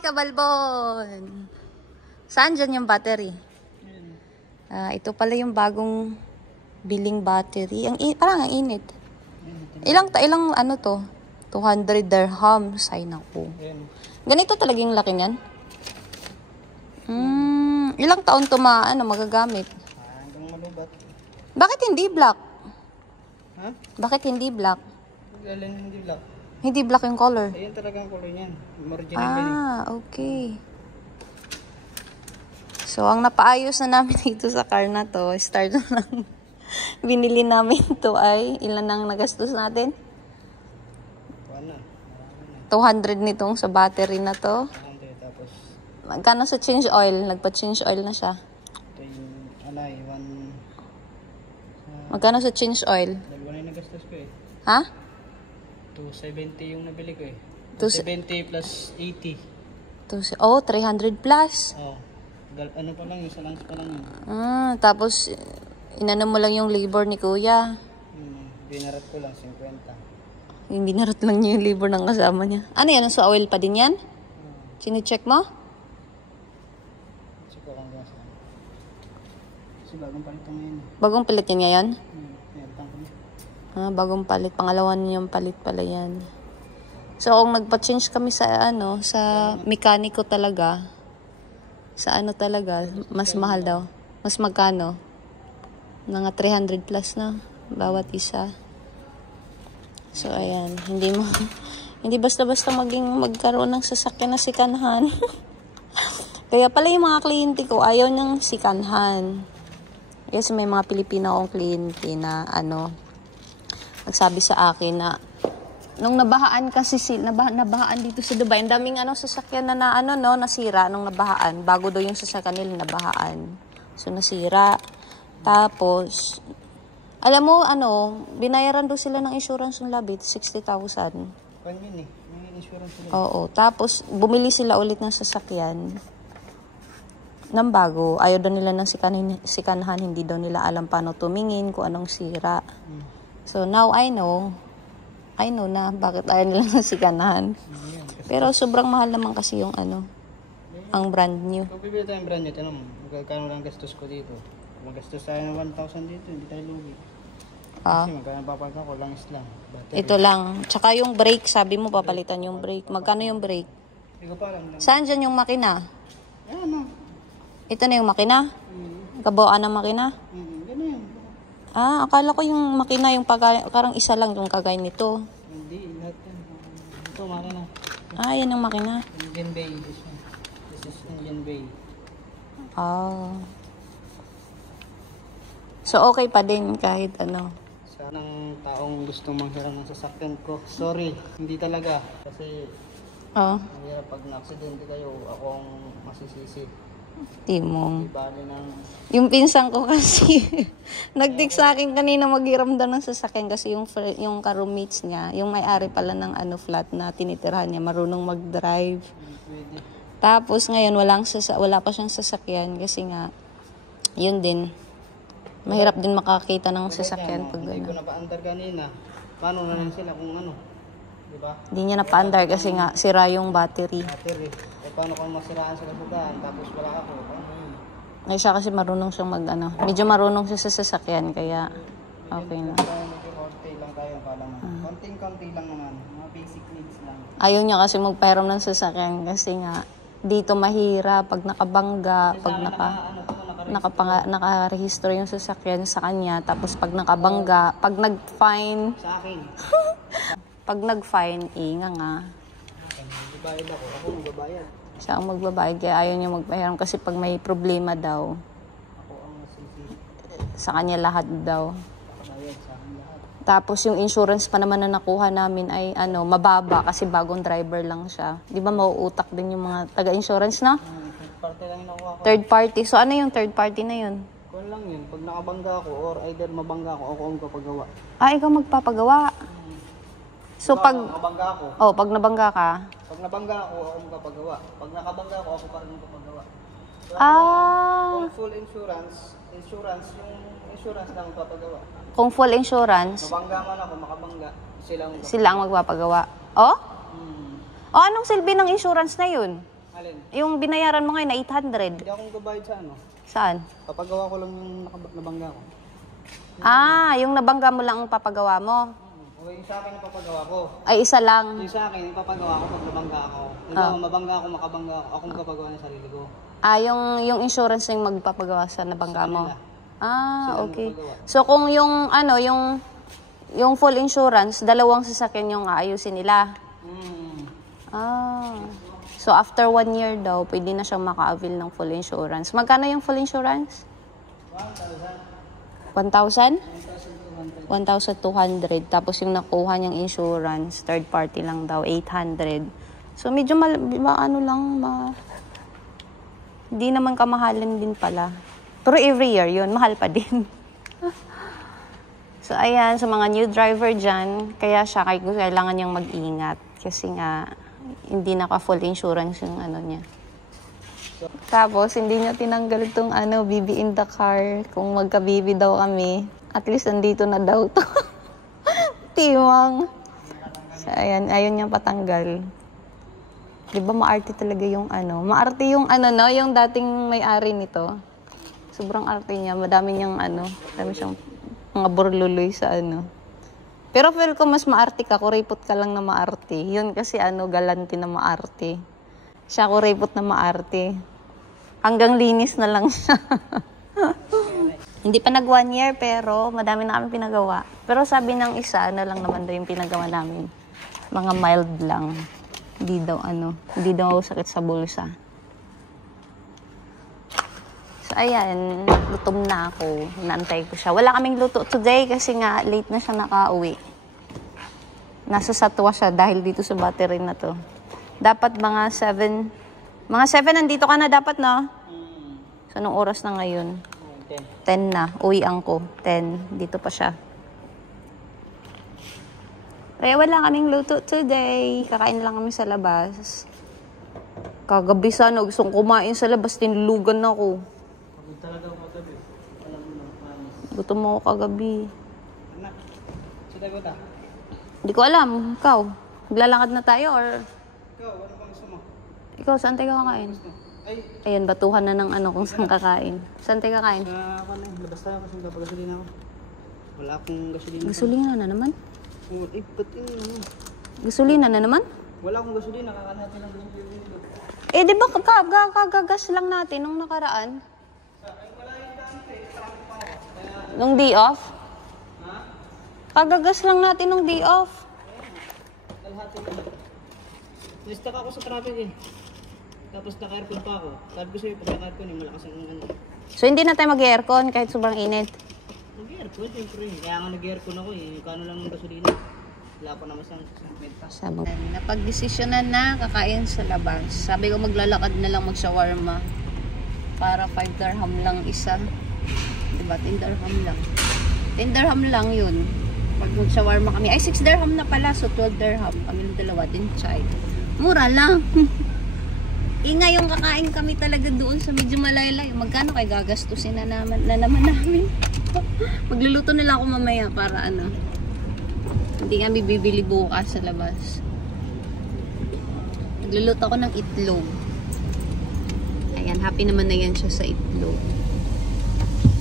Kabalbon! Saan dyan yung battery? Ito pala yung bagong biling battery. Parang ang init. Ilang ano to? 200 dirhams. Ay, naku. Ganito talaga yung laki niyan? Ilang taon to magagamit? Hanggang malubat. Bakit hindi black? Ha? Bakit hindi black? Hindi black. Hindi black yung color? Ayan talaga ang color niyan. Original okay. So, ang napaayos na namin dito sa car na to, start na lang. Binili namin to ay, ilan ang nagastos natin? 200 nitong sa battery na to. Tapos, magkano sa change oil? Nagpa-change oil na siya. Ito yung, magkano sa change oil? Dalawa na yung nagastos ko eh. Ha? 270 yung nabili ko eh. 270 plus 80. 300 plus. Ano pa lang, isa lang pa lang yun. Tapos, inano mo lang yung labor ni kuya. Binarat ko lang, 50. Yung binarat lang niya yung labor ng kasama niya. Ano yan? Sa oil pa din yan? Sine-check mo? Check ko lang gasa. Kasi bagong palit ko ngayon. Bagong palit niya yan? Meron ko. Bagong palit. Pangalawan niya yung palit pala yan. So, kung nagpa-change kami sa sa mekaniko talaga, sa talaga, mas mahal daw. Mas magkano? Mga 300 plus na bawat isa. So, ayan. Hindi basta-basta magkaroon ng sasakyan na sikanhan. Kaya pala yung mga kliyente ko, ayaw niyang sikanhan. Yes, may mga Pilipino akong kliyente na nagsabi sa akin na nung nabahaan kasi nabahaan dito sa Dubai, ang daming sasakyan na nasira nung nabahaan. Bago daw yung sasakyan nila nabahaan. So, nasira. Tapos, alam mo, binayaran daw sila ng insurance ng labit, 60,000. Pan yun eh. May insurance sila. Oo. Tapos, bumili sila ulit ng sasakyan ng bago. Ayaw daw nila ng sikanhan. Hindi daw nila alam paano tumingin, kung anong sira. So, now I know na bakit ayaw nila ng sikanhan. Pero, sobrang mahal naman kasi yung ang brand new. Kung bibili tayong brand new, tanong mo, magkano lang gastos ko dito? Magastos tayo ng 1,000 dito, hindi tayo lugi. Kasi magkano papalitan ko, langis lang. Battery. Ito lang. Tsaka yung brake, sabi mo papalitan yung brake. Magkano yung brake? Hindi ko pa alam. Saan dyan yung makina? Ayan Ito na yung makina? Kabawaan ng makina? Ganun. Akala ko yung makina yung parang isa lang yung kagay nito. Hindi, lahat yan. Ito, makina. Yan ang makina. Engine bay. This is engine bay. So, okay pa din kahit Sa ng taong gustong manghiram ng sasakyan ko, sorry, hindi talaga. Kasi, pag na-aksidente kayo, ako ang masisisi. Timong. Bali ng... Yung pinsan ko kasi, nag-text sa akin kanina maghiram daw ng sasakyan kasi yung ka-roommates niya, yung may-ari pala ng flat na tinitirhan niya, marunong mag-drive. Pwede. Tapos ngayon, wala pa siyang sasakyan kasi nga, yun din. Mahirap din makakita ng sasakyan pag Hindi ko napaandar kanina. Paano na lang sila kung Diba? Hindi niya napaandar kasi nga sira yung battery. Paano kung masiraan sa kasugaan tapos wala ako? Ay siya kasi marunong siyang medyo marunong siya sa sasakyan kaya okay na. Medyo konti lang tayo pala. Konting-konti lang naman. Mga basic needs lang. Ayaw niya kasi magpairam ng sasakyan kasi nga dito mahirap pag nakabangga, pag nakarehistro yung sasakyan sa kanya, tapos pag nakabangga, pag nag-fine sa akin. Pag nag-fine, nga. Magbabayad ako magbabayad. Siya ang magbabayad, kaya ayaw niya magpahiram kasi pag may problema daw, ako ang masisi. Sa kanya lahat daw. Bayad sa akin lahat. Tapos yung insurance pa naman na nakuha namin ay mababa kasi bagong driver lang siya. Di ba mauutak din yung mga taga-insurance, no? Third party lang yung nakuha ko. Third party. So ano yung third party na yun? Kung lang yun, pag nakabangga ako or either mabangga ako ang kapagawa. Ikaw magpapagawa. So pag nakabangga ako. pag nabangga ka. Pag nabangga ako magpapagawa. Pag nakabangga ako pa rin magpapagawa. So, kung full insurance, yung insurance lang magpapagawa. Kung full insurance, mabangga man ako, makabangga, sila ang magpapagawa. Anong silbi ng insurance na yun? Alin? Yung binayaran mo ngayon na 800. Hindi akong gabayad sa ano. Saan? Papagawa ko lang yung nabangga ko. Yung nabangga mo lang ang papagawa mo. O yung sa akin yung papagawa ko. Ay, isa lang. Yung sa akin yung papagawa ko pag nabangga ako. Ikaw, mabangga ako, makabangga ako. Ako magpapagawa ng sarili ko. Yung insurance na yung magpapagawa sa nabangga mo. Sila Okay. magpapagawa. So kung yung full insurance, dalawang sasakyan yung aayusin nila. So after 1 year daw, pwede na siyang maka-avail ng full insurance. Magkano yung full insurance? 1,000? 1,200. Tapos yung nakuha niyang insurance, third party lang daw, 800. So medyo hindi naman kamahalan din pala. Pero every year yun, mahal pa din. So ayan, sa mga new driver dyan, kaya siya kailangan niyang mag-ingat. Kasi nga, hindi naka-full insurance yung ano niya. Tapos, hindi niya tinanggal itong BB in the car. Kung magka-BB daw kami, at least nandito na daw to. Timang. So, ayan, ayaw niyang patanggal. Diba maarte talaga yung maarte yung yung dating may-ari nito. Sobrang arte niya. Madami niyang dami siyang mga burluloy sa Pero feel ko mas maarte ka, kuripot ka lang na maarte. Yun kasi galante na maarte. Siya kuripot na maarte. Hanggang linis na lang siya. Hindi pa nag 1 year pero madami na kami pinagawa. Pero sabi ng isa, lang naman daw yung pinagawa namin. Mga mild lang. Hindi daw sakit sa bulsa. So ayan, gutom na ako. Inaantay ko siya. Wala kaming luto today kasi nga late na siya nakauwi. Nasa Satwa siya dahil dito sa battery na to. Dapat mga 7 nandito ka na dapat, no? So anong oras na ngayon? 10 na. Uwian ko. 10. Dito pa siya. Kaya wala kaming luto today. Kakain lang kami sa labas. Kagabi sana gustong kumain sa labas. Tinulugan ako. Talaga ako kagabi. Alam mo na, promise. Gutom mo ako kagabi. Anak, sila ko ta? Hindi ko alam. Ikaw, maglalakad na tayo or... Ikaw, ano bang gusto mo? Ikaw, saan tayo kakain? Ay, Ayan, batuhan na ng kung saan kakain. Saan tayo kakain? labas tayo kasi magpapagasolina ako. Wala akong gasolina. Gasolina na naman? Oh, ba't yun? Gasolina na naman? Wala akong gasolina, kakanatin lang gasolina. Di ba kagagas lang natin nung nakaraan? Nung day off? Ha? Kagagas lang natin nung day off. Kalahati na. Nistak ako sa traffic eh. Tapos naka-aircon pa ako. Sabi ko sa'yo, pag naka-aircon eh, malakas ang So hindi na tayo mag-aircon kahit sobrang init? Nag-aircon, siyempre. Kaya nga nag-aircon ako eh. Kano lang ng gasolina. Wala pa naman siyang kwenta. Napag-desisyonan na kakain sa labas. Sabi ko maglalakad na lang mag-shawarma. Para 5 dirham lang isa. Diba? 10 dirham lang. 10 dirham lang yun. Pag mag-shawarma kami. Ay, 6 dirham na pala. So, 12 dirham. Kami ng dalawa din, chai. Mura lang. Nga yung kakain kami talaga doon sa medyo malaylay. Magkano kay gagastusin na naman namin? Magluluto nila ako mamaya para hindi kami bibili bukas sa labas. Magluluto ako ng itlog. Ayan, happy naman na yan siya sa itlog.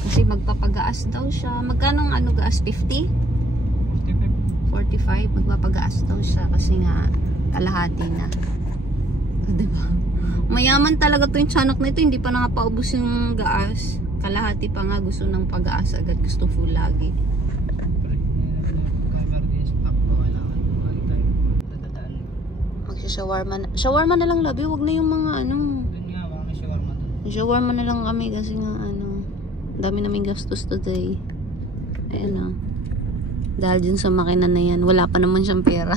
Kasi magpapagaas daw siya. Magkano gaas? 50? 45. Magpapagaas daw siya kasi nga kalahati na. Diba? Mayaman talaga to yung tiyanak na ito. Hindi pa paubos yung gaas. Kalahati pa nga gusto ng pagaas agad. Gusto full lagi. Magsha-shawarma na. Shawarma na lang labi. Huwag na yung mga Doon nga, baka may shawarma doon. Shawarma na lang kami kasi nga dami naming gastos today. Ayan dahil dun sa makina na yan, wala pa naman siyang pera.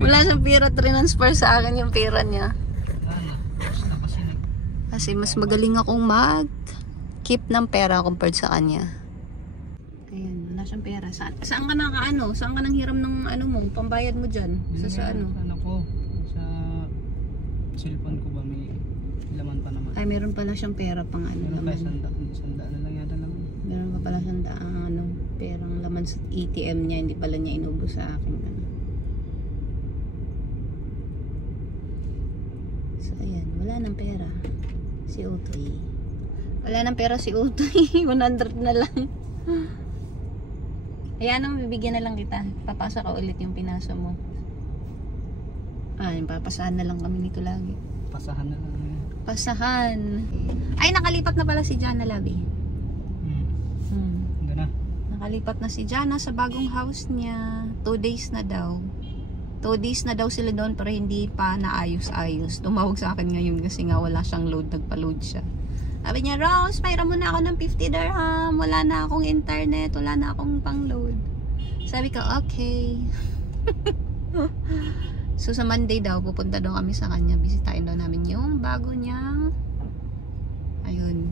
Wala siyang pera, transfer sa akin yung pera niya. Kasi mas magaling akong mag-keep ng pera compared sa kanya. Ayan, wala siyang pera. Saan ka Saan ka nang hiram ng mo, pambayad mo dyan? Sa ko? Sa cellphone ko ba may laman pa naman? Ay, meron pala siyang pera pang meron pa sandaan na lang yata naman. Meron pa pala siyang perang laman sa ATM niya, hindi pala niya inubos sa akin. So ayan, wala nang pera si Utoy. Wala nang pera si Utoy. 100 na lang. Ayan, nang bibigyan na lang kita. Papasa ka ulit yung pinasa mo. Ay, papasahan na lang kami nito lagi. Pasahan na lang. Pasahan. Ay, nakalipat na pala si Jana Labi. Gana. Nakalipat na si Jana sa bagong house niya. 2 days na daw. 2 days na daw sila doon pero hindi pa naayos-ayos. Tumawag sa akin ngayon kasi nga wala siyang load. Nagpa-load siya. Sabi niya, Rose, mayroon mo na ako ng 50 dirham. Wala na akong internet. Wala na akong pang-load. Sabi ko, okay. So sa Monday daw, pupunta daw kami sa kanya. Bisitahin daw namin yung bago niyang ayun,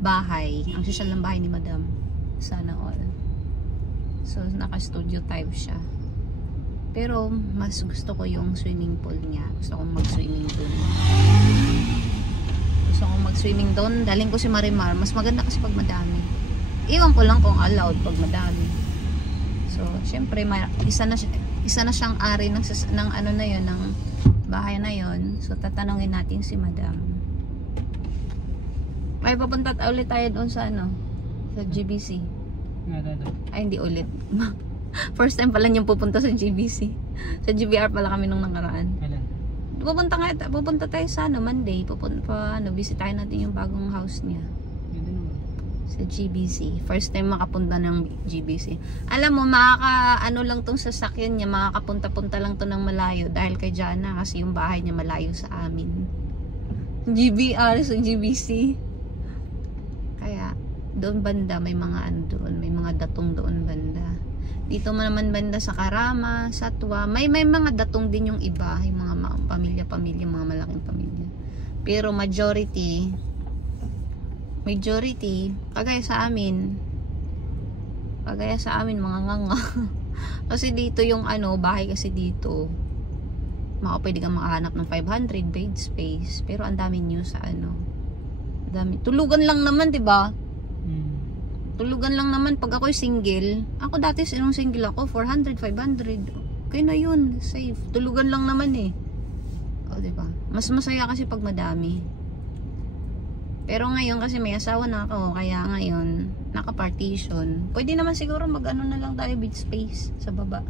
bahay. Ang social ng bahay ni Madam. Sana all. So naka-studio type siya. Pero mas gusto ko yung swimming pool niya. Gusto kong mag-swimming doon. Gusto kong mag-swimming doon. Daling ko si Marimar. Mas maganda kasi pag madami. Iwan ko lang kung allowed pag madami. So, syempre, isa na siyang ari ng ano na yun, ng bahay na yun. So, tatanungin natin si Madam. May papunta ulit tayo doon sa ano? Sa GBC. Ay, hindi ulit. First time pala yung pupunta sa GBC. Sa GBR pala kami nung nakaraan. Pupunta tayo sa ano, Monday. Bisitahin natin yung bagong house niya. Sa GBC. First time makapunta ng GBC. Alam mo, ano lang tong sasakyan niya, makakapunta-punta lang to ng malayo dahil kay Jana kasi yung bahay niya malayo sa amin. GBR sa GBC. Kaya, doon banda, may mga ano doon, may mga datong doon banda. Dito naman banda sa Karama, Satwa, may mga datong din yung iba, yung mga pamilya-pamilya, mga malaking pamilya. Pero majority, kagaya sa amin mga nganga. Kasi dito yung ano, bahay kasi dito, pwede kang makahanap ng 500 bed space. Pero ang dami nyo sa ano, dami. Tulugan lang naman, diba? Tulugan lang naman pag ako'y single. Ako dati nung single ako, 400, 500. Okay na yun, safe. Tulugan lang naman eh. O, diba? Mas masaya kasi pag madami. Pero ngayon kasi may asawa na ako, kaya ngayon naka-partition. Pwede naman siguro mag-ano na lang tayo, bed space sa baba.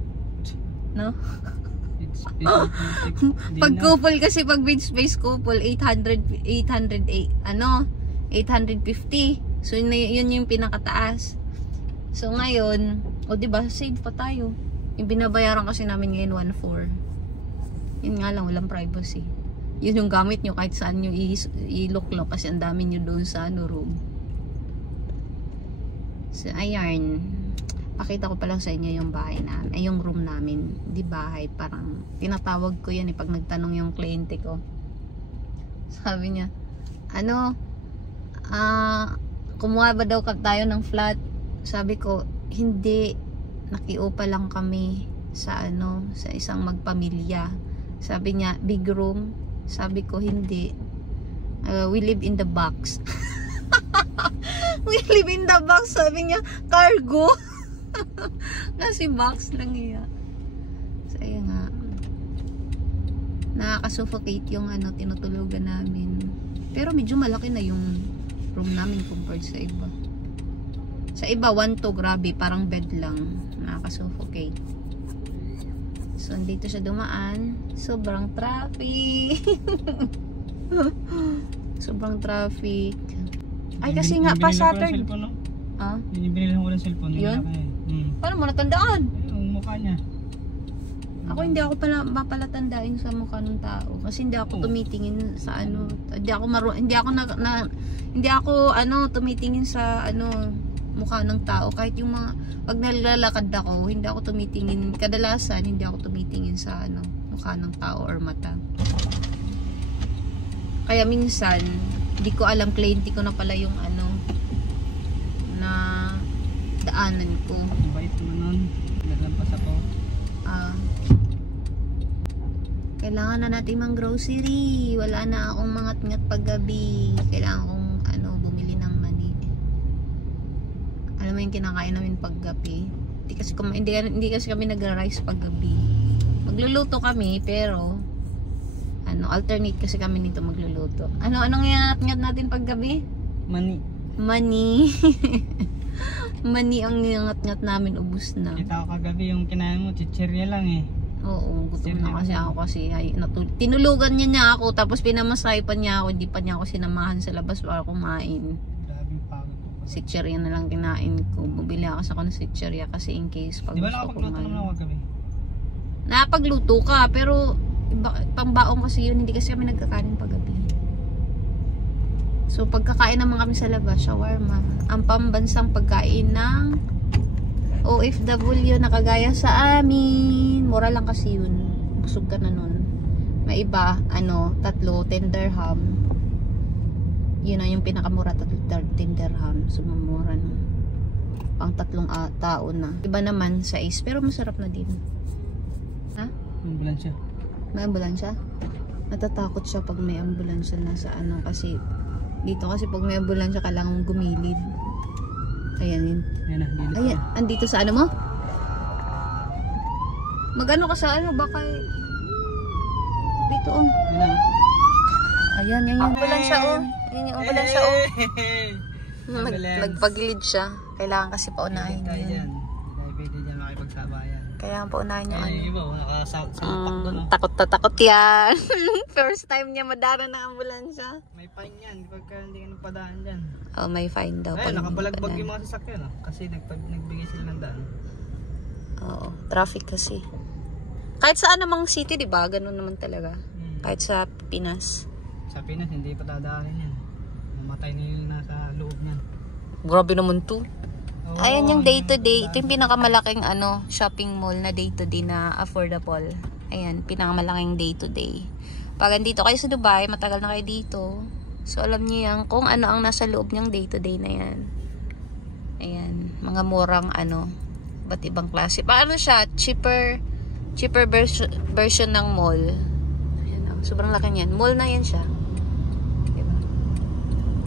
No? Pag couple kasi, pag bed space couple, 850. So yun yung pinakataas. So ngayon, o diba, save pa tayo. Yung binabayaran kasi namin ngayon 1.4. Yun nga lang, walang privacy. Yun yung gamit nyo kahit saan nyo iluklok kasi ang dami nyo doon sa ano, room. So ayan, pakita ko pa lang sa inyo yung bahay namin, ay yung room namin. Di bahay, parang tinatawag ko yan pag nagtanong yung kliyente ko. Sabi niya, ano, kumuha ba daw tayo ng flat? Sabi ko, hindi, nakiupa lang kami sa ano, sa isang magpamilya. Sabi niya, big room. Sabi ko, hindi, we live in the box. We live in the box. Sabi niya, cargo. Kasi box lang iya. So ayun nga, nakaka-suffocate yung ano, tinutulugan namin. Pero medyo malaki na yung room namin compared sa iba. Sa iba, 1 to, grabe, parang bed lang. Nakaka-suffocate. So, dito siya dumaan. Sobrang traffic. Sobrang traffic. Ay, kasi nga, pa Saturday. Yun yung binili ko ng cellphone. Yun? Paano mo natandaan? Yung mukha niya. Ako hindi ako mapalatandain sa mukha ng tao kasi hindi ako tumitingin sa ano, hindi ako tumitingin sa ano mukha ng tao. Kahit yung mga pag nalalakad ako, hindi ako tumitingin, kadalasan hindi ako tumitingin sa ano mukha ng tao or mata. Kaya minsan hindi ko alam, kliyente ko na pala yung ano na daanan ko. Bait naman nun, naglampas ako. Kailangan na natin mang grocery. Wala na akong mangat-ngat paggabi. Kailangan kong bumili ng mani. Alam mo yung kinakain namin paggabi? Hindi kasi kami nagra-rice paggabi. Magluluto kami pero Alternate kasi kami nito magluluto. Anong ngat natin paggabi? Mani. Mani. Mani ang ngat namin, ubus na. Kita ko kagabi yung kinain mo, chichirya lang eh. Oo, gutom na kasi ako tinulugan niya ako, tapos pinamasay pa niya ako, hindi pa niya ako sinamahan sa labas para kumain. Grabing pagod ko. Sitcherya na lang kinain ko. Bumili ako ng sitcherya kasi in case pag Di ba gusto ko nakapagluto naman ako kagabi? Nakapagluto ka, pero pambaong kasi yun, hindi kasi kami nagkakanin paggabi. So pagkakain naman kami sa labas, shawarma. Ang pambansang pagkain ng OFW na kagaya sa amin. Mura lang kasi yun. Busog ka na nun. May iba, 3, 10 dirham. Yun ang yung pinakamura, 10 dirham. So mamura na. Pang 3 tao na. Iba naman, 6. Pero masarap na din. Ha? Ambulansya. May ambulansya? Natatakot siya pag may ambulansya na sa kasi dito kasi pag may ambulansya kailangan gumilid. Ayan yun. Ayan, andito sa mo? Magano ka sa baka dito Ayan, yan yung ambulansya Yan yung ambulansya Nagpagilid siya. Kailangan kasi paunahin yun. Pwede dyan makipagsabayan. Kailangan paunahin yung iba, nakasalpak doon. Takot na takot yan. First time niya madara ng ambulansya. May fine yan, pagka hindi ka nagpadaan dyan. May fine daw. Ay, nakabalagbag yung mga sasakyan kasi nagbigay sila ng daan. Oo, traffic kasi. Kahit saan namang city, di ba? Ganun naman talaga. Kahit sa Pinas. Sa Pinas, hindi pa dadaanin yan. Mamatay na yung nasa loob niyan. Grabe naman to. Ayan yung day-to-day. Ito yung pinakamalaking shopping mall na day-to-day na affordable. Ayan, pinakamalaking day-to-day. Pag andito kayo sa Dubai, matagal na kayo dito. So, alam niyo yan kung ano ang nasa loob niyang day-to-day na yan. Ayan, mga murang ba't ibang klase. Paano siya? Cheaper version ng mall. Ayan, sobrang laki niyan. Mall na yan siya. Diba?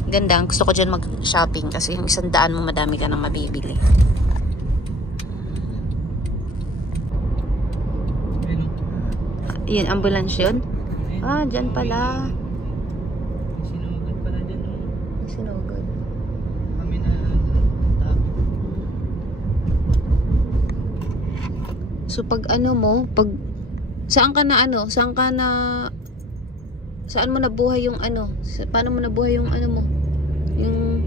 Ganda. Gusto ko dyan mag-shopping kasi yung 100 mo madami ka nang mabibili. Yun, ambulance yun? Dyan pala. Sinugod pala dyan. Sinugod. Kami na So pag saan mo nabuhay yung paano mo nabuhay yung mo? Yung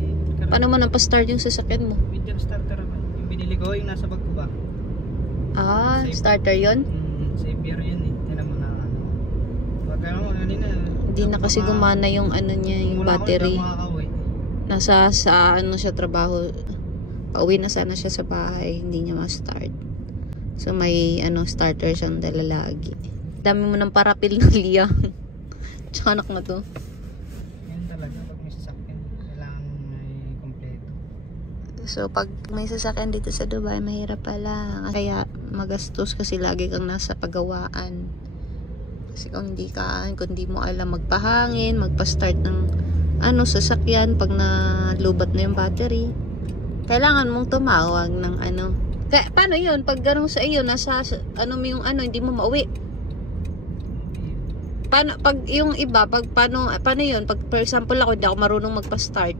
paano mo napastart yung sasakyan mo? Medium starter naman. Yung binili ko yung nasa bag ko ba? Starter yun? Savior yun eh. Tinan mo na Hindi na kasi gumana yung niya, yung battery. Nasa siya trabaho. Pauwi na sana siya sa bahay, hindi niya ma-start. So may starter siyang dala lagi. Dami mo ng parapil ng liyang. Tsaka anak na to. Yan talaga pag may sasakyan, kailangan may kompleto. So pag may sasakyan dito sa Dubai, mahirap pala. Kaya magastos kasi lagi kang nasa pagawaan. Kasi kung hindi mo alam magpahangin, magpa-start ng sasakyan pag nalubat na yung battery, kailangan mong tumawag ng Kaya, paano yun? Pag ganun sa iyo, nasa mo yung hindi mo mauwi. Paano, pag yung iba, paano yun? Pag, for example, ako, hindi ako marunong magpa-start.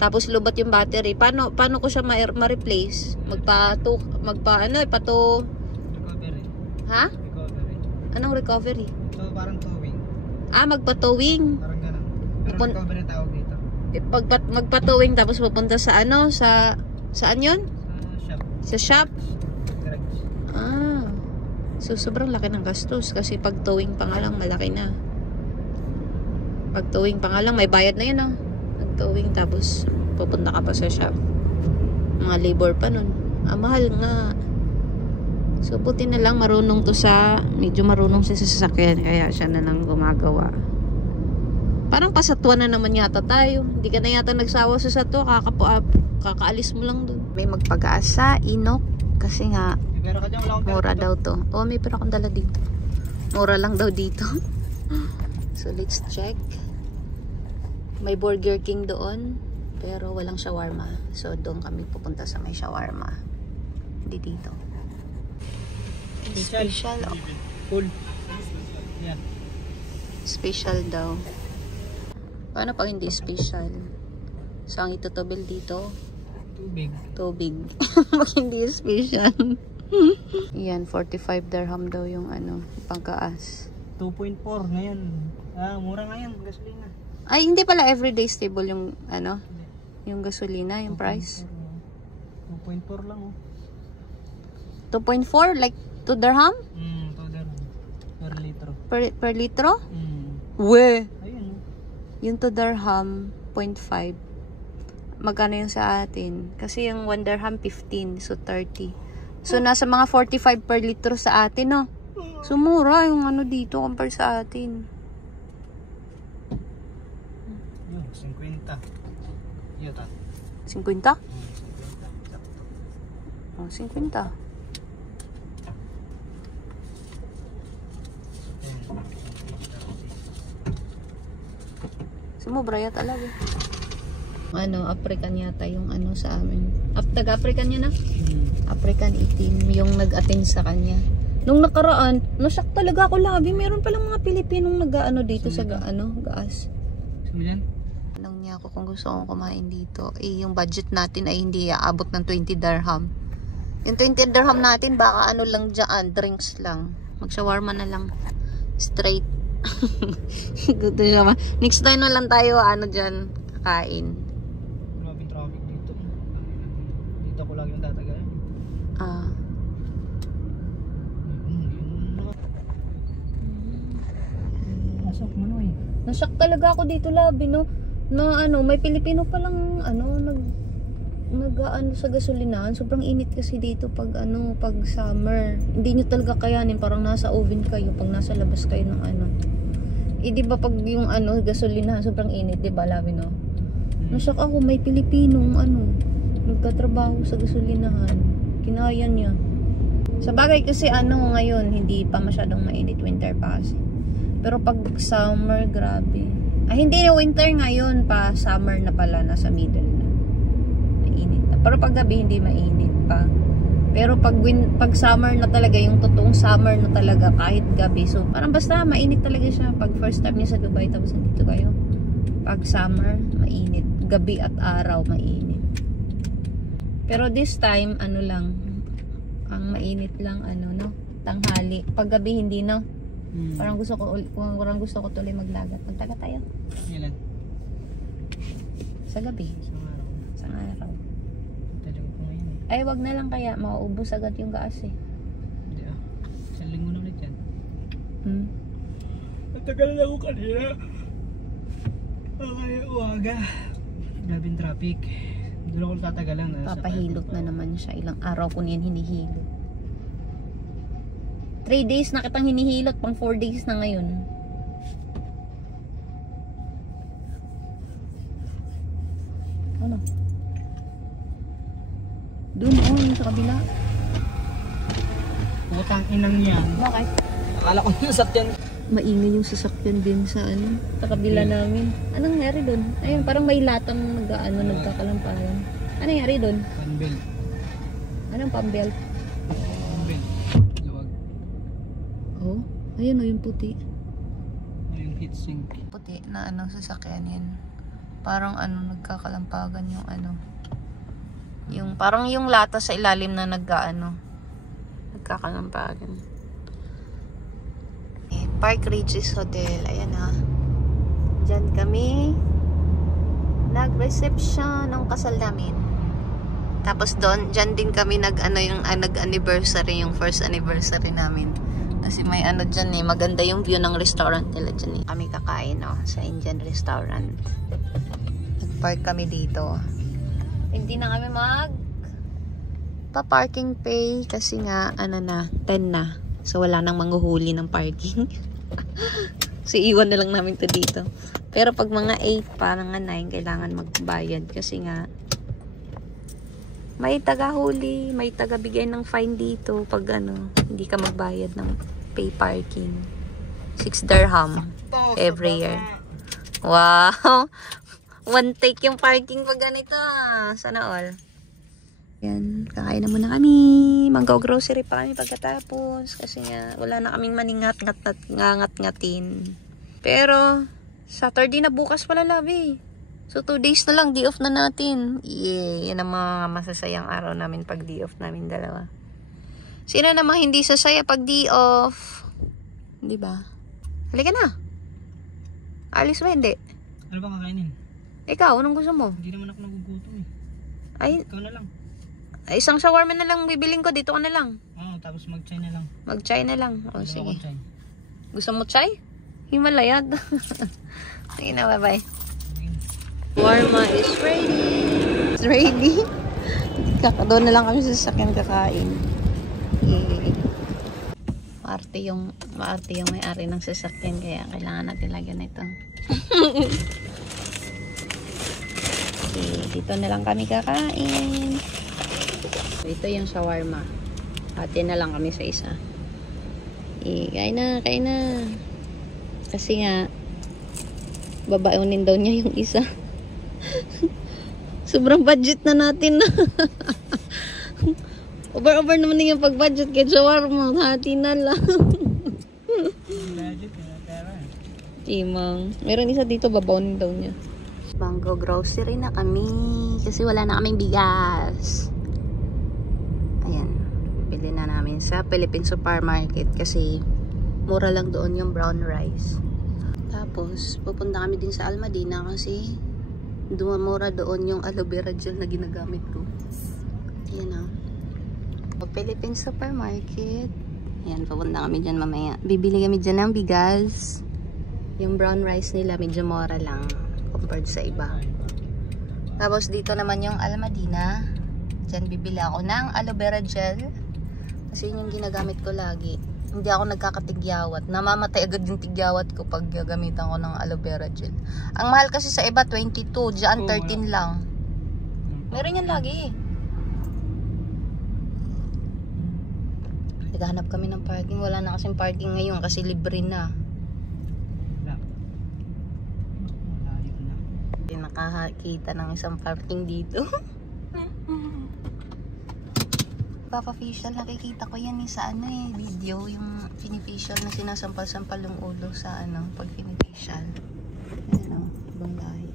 Tapos lubat yung battery. Paano ko siya ma-replace? Recovery. Ha? Recovery. Anong recovery? So, parang towing. Magpa-towing. Parang ganun. Pero recovery tawag dito. Magpa-towing tapos pupunta sa saan yun? Sa shop? So sobrang laki ng gastos kasi pag towing pa nga lang malaki na. Pag towing pa nga lang may bayad na yun Nag-towing tapos pupunta ka pa sa shop. Mga labor pa nun. Mahal nga. So buti na lang medyo marunong siya sa sasakyan kaya siya na lang gumagawa. Parang pasatwa na naman yata tayo. Hindi ka na yata nagsawa sa satwa. Kakaalis mo lang dun. May magpag-asa, Inok. Kasi nga, mura daw to. May pera akong dala dito. Mura lang daw dito. So, let's check. May Burger King doon. Pero walang shawarma. So, doon kami pupunta sa may shawarma. Hindi dito. Special. Full. Yeah. Special daw. Paano pag hindi special? So, ang itutubil dito? Tubig. Pag hindi special. Yan, 45 dirham daw yung ano, pangkaas. 2.4 ngayon. Mura ngayon, gasolina. Ay, hindi pala everyday stable yung ano? Yung gasolina, yung price? 2.4 lang, oh. 2.4? Like 2 dirham? 2 dirham. Per litro. Per litro? We! Ayun, oh. Yung 2 dirham, 0.5. Magkano yung sa atin? Kasi yung 1 dirham, 15. So, 30. So, nasa mga 45 per litro sa atin, no? So, mura yung ano dito compare sa atin. Yun, 50. Yun, 50? Oh, 50. Sumobra yata talaga. Ano, African yata yung ano sa amin. Taga-African yun, African itim yung nag-attend sa kanya. Nung nakaraan, nasak talaga ako labi. Meron palang mga Pilipinong nag-ano dito sa gaas. Sumilyan? Tanong niya ako kung gusto kong kumain dito. Yung budget natin ay hindi aabot ng 20 dirham. Yung 20 dirham natin, baka ano lang dyan, drinks lang. Mag-shawarma na lang. Straight. Gusto siya. Next time na lang tayo, ano dyan, kakain. Grabing traffic dito. Dito ko lagi natatagal. Nasok mo no eh. Nasak talaga ako dito labi, no? Na ano, may Pilipino palang ano, nag-ano sa gasolinahan. Sobrang init kasi dito pag ano, pag summer. Hindi nyo talaga kayanin, parang nasa oven kayo pag nasa labas kayo ng ano. Di ba pag yung ano, gasolinahan sobrang init, di ba labi, no? Nasak ako, may Pilipinong ano, nagtatrabaho sa gasolinahan. Kinaya niya. Sa bagay kasi ano ngayon, hindi pa masyadong mainit, winter pa kasi. Pero pag summer, grabe. Hindi na winter ngayon pa, summer na pala, nasa middle na. Mainit na. Pero pag gabi, hindi mainit pa. Pero pag summer na talaga, yung totoong summer na talaga, kahit gabi. So, parang basta mainit talaga siya. Pag first time niya sa Dubai, tapos nandito kayo. Pag summer, mainit. Gabi at araw, mainit. Pero this time, ano lang, ang mainit lang, ano, no? Tanghali. Pag gabi, hindi, no? Parang gusto ko tuloy maglagat. Magtaga tayo. Ilan? Sa gabi. Sa araw. Talagang ko ngayon eh. Ay, wag na lang kaya. Mauubos agad yung gas eh. Hindi ah. Isang linggo na ulit yan. Matagal na ako kanina. Kaya uwaga. Grabing traffic. Doon ako tatagalan. Papahilot na naman siya. Ilang araw ko niyan hinihilot. 3 days na kitang hinihilot, pang 4 days na ngayon. Ano? Doon, yung sa kabila. Putang inang yan. Bakit? Akala ko yung sasakyan. Maingay yung sasakyan din sa ano, sa kabila namin. Anong nangyari doon? Ayun, parang may latang nagkakalamparan. Anong nangyari doon? Panbelt. Anong pambelt? Panbelt. Luwag. Oh, ayun yung puti. Yung heatsink. Puti na ano, sasakyan yan. Parang ano, nagkakalampagan yung ano. Yung, parang yung lata sa ilalim na nagkakalampagan. Park Regis Hotel. Ayan ha. Diyan kami nag-reception ng kasal namin. Tapos doon, diyan din kami nag-anniversary, yung first anniversary namin. Kasi may ano dyan eh, maganda yung view ng restaurant nila dyan eh. Kami kakain sa Indian restaurant. Nag-park kami dito. Hindi na kami pa-parking pay kasi nga, 10 na. So, wala nang manghuhuli ng parking. So, iwan na lang namin to dito. Pero pag mga 8, parang 9, kailangan magbayad. Kasi nga, may taga-huli, may taga-bigay ng fine dito pag hindi ka magbayad ng pay parking. 6 dirham every year. Wow! One take yung parking pag ganito. Sana all. Yan, kakain na muna kami. Mag-grocery pa kami pagkatapos. Kasi nga, wala na kaming maningat-ngatin. Pero, Saturday na bukas pala, Labi. So, 2 days na lang, day off na natin. Yeah, yan ang mga masasayang araw namin pag day off namin dalawa. Sino namang hindi sasaya pag day off? Di ba? Halika na. Alis ba hindi? Ano ba kakainin? Ikaw, anong gusto mo? Hindi naman ako nagugutom eh. Ay, Ikaw na lang. isang shawarma na lang bibiling ko. Dito ka na lang. Oo, tapos mag-chai na lang. Mag-chai na lang. O, Gusto sige. ko chai. Gusto mo chai? Himalayad. Sige na, bye-bye. Shawarma is ready. It's ready. Doon na lang kami sa sasakyan kakain. Okay. Maarte yung may-ari ng sasakyan, kaya kailangan natin lagyan ito. Okay, dito na lang kami kakain. Ito yung shawarma. Hati na lang kami sa isa. Kain na, kain na. Kasi nga, babaunin daw niya yung isa. Sobrang budget na natin na. Over naman yung pag-budget kay shawarma. Hati na lang. Imang. Meron isa dito, babaunin daw niya. Bangko grocery na kami. Kasi wala na kaming bigas. Ayan. Bili na namin sa Philippine Supermarket. Kasi mura lang doon yung brown rice. Tapos, pupunta kami din sa Almadina kasi dumamura doon yung aloe vera gel na ginagamit ko. Ayan o. Philippine Supermarket. Ayan, pupunta kami dyan mamaya. Bibili kami dyan ng bigas. Yung brown rice nila medyo mura lang compared sa iba. Tapos dito naman yung Almadina. Dyan bibili ako ng aloe vera gel. Kasi yun yung ginagamit ko lagi. Hindi ako nagkakatigyawat. Namamatay agad yung tigyawat ko pag gagamitan ko ng aloe vera gel. Ang mahal kasi sa iba 22, diyan 13 lang. Meron yan lagi. Naghahanap kami ng parking. Wala na kasing parking ngayon kasi libre na. Hindi nakakita ng isang parking dito. Papa-facial, nakikita ko yan sa video, yung fini-facial na sinasampal-sampal yung ulo sa pag fini-facial. Ayan ibang lahi.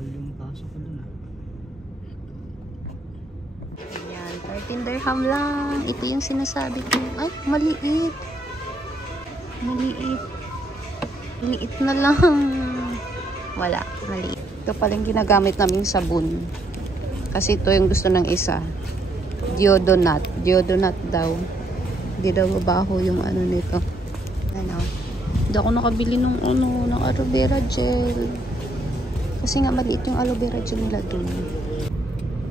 Yung kaso ko dun Ayan, 13 dirham lang. Ito yung sinasabi ko. Ay, maliit. Maliit. Maliit na lang. Wala, maliit. Ito pala yung ginagamit naming sabon. Kasi ito yung gusto ng isa. Deodonat. Deodonat daw. Hindi daw mabaho yung nito. Hindi ako nakabili ng ng aloe vera gel. Kasi nga maliit yung aloe vera gel nila dun.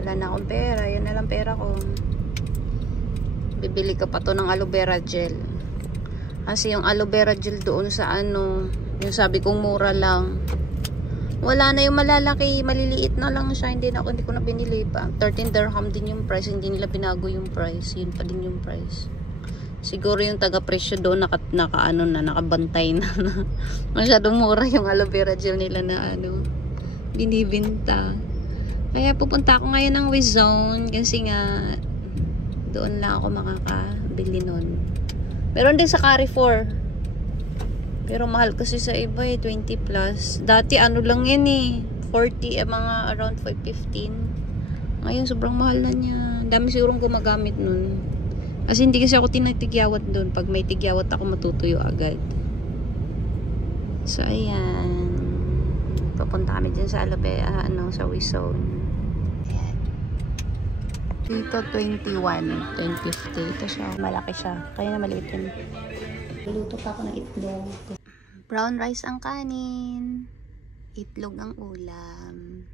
Wala na akong pera. Yan na lang pera ko. Bibili ka pa to ng aloe vera gel. Kasi yung aloe vera gel doon sa yung sabi kong mura lang. Wala na yung malalaki, maliliit na lang siya. Hindi ko na binili pa. 13 dirham din yung price. Hindi nila binago yung price. Yun pa din yung price. Siguro yung taga-presyo doon nakabantay na. Masyadong mura yung aloe vera gel nila na binibinta. Kaya pupunta ako ngayon ng Wizone kasi nga doon lang ako makakabili nun. Meron din sa Carrefour. Pero mahal kasi sa iba 20 plus. Dati lang yan 40, mga around 5.15. Ngayon sobrang mahal na niya. Dami sigurong gumagamit nun. Kasi hindi kasi ako tinatigyawat dun. Pag may tigyawat ako matutuyo agad. So ayan. Papunta kami dyan sa sa Wizone. Ayan. Dito 21, 10.50. Ito siya. Malaki siya. Kaya na maliit yun. Luto pa ako ng itlog. Brown rice ang kanin. Itlog ang ulam.